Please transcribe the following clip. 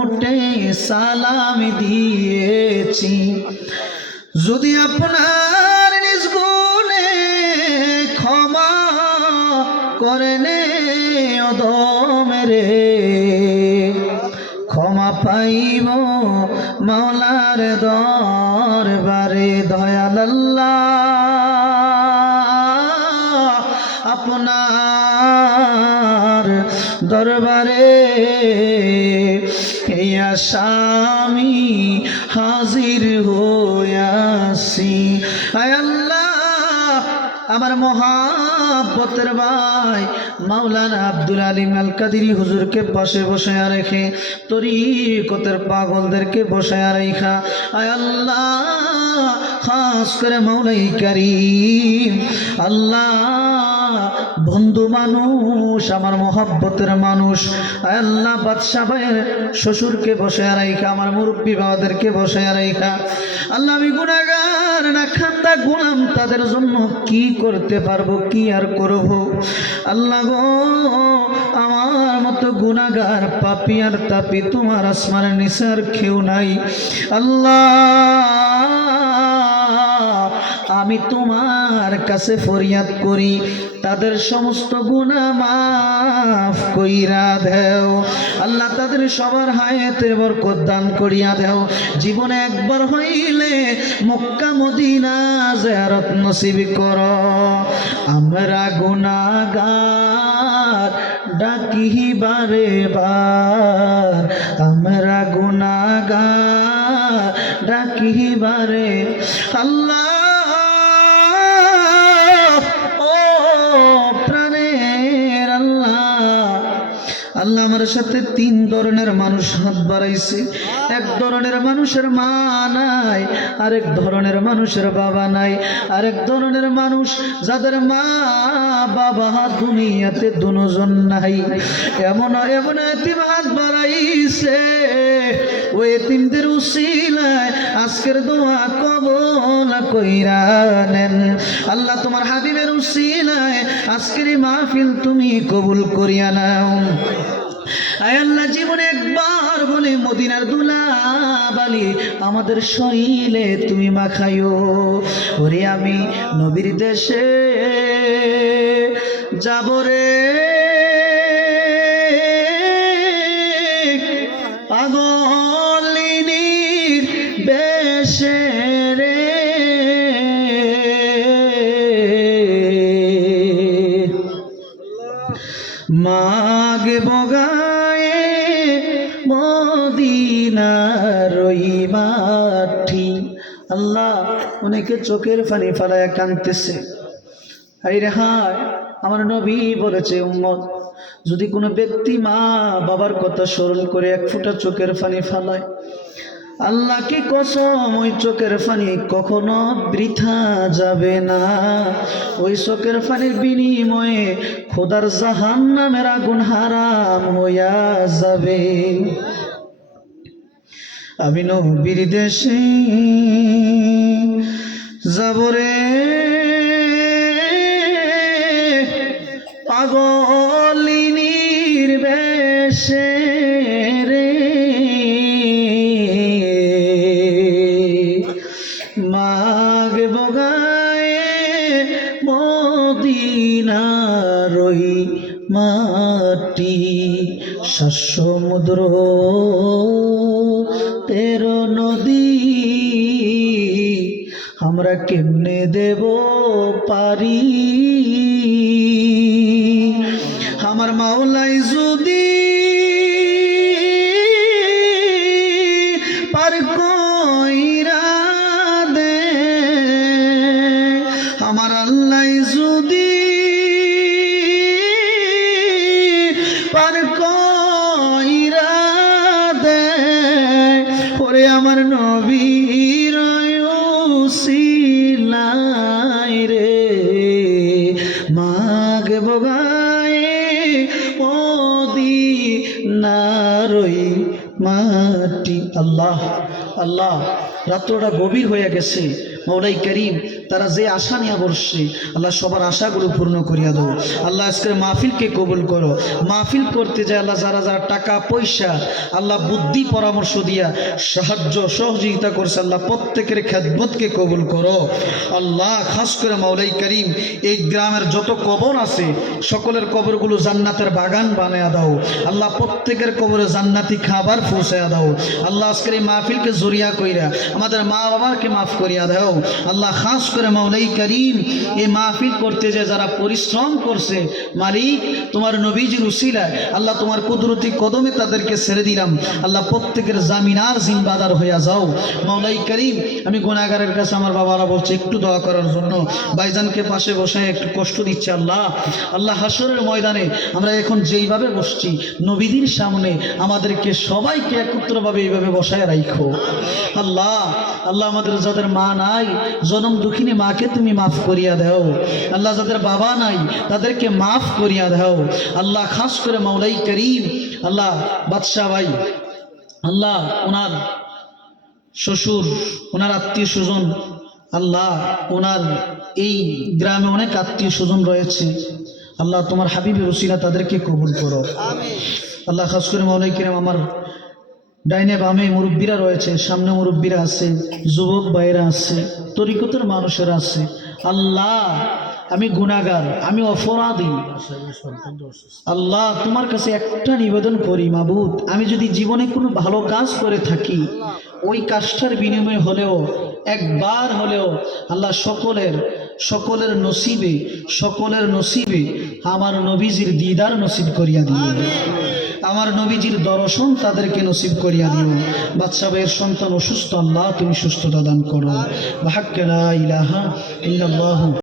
ঠোঁটে সালাম দিয়েছি। যদি আপনার নিজ গুণে ক্ষমা করেন অদমেরে ক্ষমা পাইব মাওলার দরবারে, দয়াল আল্লাহ। আপনার দরবারে এই আসামি হাজির হইয়াছি। আয় আল্লাহ, আমার মহাব্বতের ভাই মাওলানা আব্দুল আলিম আল কাদিরি হুজুরকে পাশে বসে রেখে, তরিকতের পাগলদেরকে বসে রেখা। আয় আল্লাহ খাস করে মাওলাই কারিম। আল্লাহ, বন্ধু মানুষ, আমার মহাব্বতের মানুষ। আল্লাহ, বাদশাহ ভাইয়ের শ্বশুরকে বসে রাইখা, আমার মুরব্বী বাবাদেরকে বসে রাইখা। আল্লাহ, আমি গুণাগার না খান্দা গুলাম, তাদের জন্য কি করতে পারব, কি আর করব? আল্লাহ গো, আমার মতো গুণাগার পাপি আর তাপি, তোমার আসমানের নিসার খেউ নাই। আল্লাহ আমি তোমার কাছে ফরিয়াদ করি, তাদের সমস্ত গুণা মাফ কইরা দেও। আল্লাহ তাদের সবার হায়াতে বরকত দান করিয়া দেও। জীবনে একবার হইলে মক্কা, মদিনা জিয়ারত নসিব কর। আমরা গুনাগার ডাকি বারে বার। আমরা গুনাগার ডাকি বারে। আল্লাহ আল্লাহ আমার সাথে তিন ধরনের মানুষ হাত বাড়াইছে। এক ধরনের মানুষের মা নাই, আরেক ধরনের মানুষের বাবা নাই। আরেক ধরনের মানুষ যাদের মা, বাবা দুনিয়াতে দুজন নাই। এমন এমন এতিম হাত বাড়াইছে। ওই এতিমদের উসিলায় আজকের দোয়া কবল কইরা নেন। আল্লাহ তোমার হাবিবের উসিলায় আজকের মাহফিল তুমি কবুল করিয়া নাও। আল্লাহ জীবনে একবার বলে মদিনার দুলা বালি আমাদের শরীরে তুমি মাখাইও ওরে আমি নবীর দেশে যাব রে। বেশে রে। মাগে বগায়ে আল্লাহ অনেকে চোখের পানি ফালায় কানতেছে হাই রে হায়, আমার নবী বলেছে, উম্মত, যদি কোনো ব্যক্তি মা বাবার কথা স্মরণ করে এক ফোঁটা চোখের পানি ফালায় আল্লাহ কি কসম ওই চোখের ফানি কখনো বৃথা যাবে না। ওই চোখের পানির বিনিময়ে খোদার জাহান নামের আগুন হারাম হইয়া যাবে। আমি নবীর দেশে যাব রে। পাগলিনীর বেশে রে। মাগ বগায়ে মদিনারই মাটি সমুদ্র তেরো আমরা কেমনে দেব পারি? আমার মাওলাই যদি পার কইরা দে, আমার আল্লাহ যদি পার কইরা দে, ওরে আমার নবীর সিলাই রে। মাগ বগায়ে মোদি নারই মাটি। আল্লাহ আল্লাহ রাত্রটা গভীর হয়ে গেছে। মৌলাই করিম, তারা যে আশা নিয়ে বসছে, আল্লাহ সবার আশাগুলো পূর্ণ করিয়া দাও। আল্লাহ আজকের মাহফিলকে কবুল করো। মাহফিল করতে যায় আল্লাহ যারা যারা টাকা, পয়সা, আল্লাহ বুদ্ধি পরামর্শ দিয়া সাহায্য, সহযোগিতা করছে, আল্লাহ প্রত্যেকের খেদমতকে কবুল করো। আল্লাহ, খাস করে মাওলাই করিম, এই গ্রামের যত কবর আছে, সকলের কবরগুলো জান্নাতের বাগান বানায়া দাও। আল্লাহ প্রত্যেকের কবরে জান্নাতি খাবার পৌঁছায়া দাও। আল্লাহ আজকের এই মাহফিলকে জরিয়া কইরা আমাদের মা বাবাকে মাফ করিয়া দাও। আল্লাহ খাস করে মাওলাই করিম এই মাহফিল করতে যে যারা পরিশ্রম করছে, মালিক, তোমার নবীজির উসিলায়, আল্লাহ তোমার কুদরতি কদমে তাদেরকে ছেড়ে দিলাম। আল্লাহ প্রত্যেকের জামিনার জিম্বাদার হইয়া যাও। মাওলাই করিম, আমি গুণাগারের কাছে আমার বাবারা বলছে, একটু দোয়া করার জন্য। ভাইজানকে পাশে বসে একটু কষ্ট দিচ্ছে আল্লাহ। আল্লাহ হাসরের ময়দানে আমরা এখন যেইভাবে বসছি নবীদের সামনে আমাদেরকে সবাইকে একত্রভাবে এইভাবে বসায় রাখো আল্লাহ আল্লাহ আমাদের যাদের মা নাই জনম দুঃখিনী মাকে তুমি মাফ করিয়া দাও। আল্লাহ যাদের বাবা নাই তাদেরকে মাফ করিয়া দাও। আল্লাহ খাস করে মাওলাই করিম আল্লাহ বাদশাহ ভাই আল্লাহ ওনার শ্বশুর ওনার আত্মীয় স্বজন আল্লাহ ওনার এই গ্রামে অনেক আত্মীয় স্বজন রয়েছে। আল্লাহ তোমার হাবিবের রসিলা তাদেরকে কবুল করো। আল্লাহ খাস করে মাওলাই কিরাম আমার ডাইনে বামে মুরব্বীরা রয়েছে, সামনে মুরব্বীরা আছে, যুবক ভাইয়েরা আছে, তরিকতের মানুষেরা আছে। আল্লাহ, আমি গুণাগার আমি অপরাধী। আল্লাহ, তোমার কাছে একটা নিবেদন করি, মাবুদ। আমি যদি জীবনে কোনো ভালো কাজ করে থাকি, ওই কাজটার বিনিময়ে হলেও, একবার হলেও আল্লাহ সকলের সকলের নসিবে সকলের নসিবে আমার নবীজির দিদার নসিব করিয়া দিও আমার নবীজির দর্শন তাদেরকে নসিব করিয়া দিও। বাচ্চা ভাইয়ের সন্তান অসুস্থ, আল্লাহ তুমি সুস্থতা দান করো। ভাগ্যেরা ইলাহা ইল্লাল্লাহু।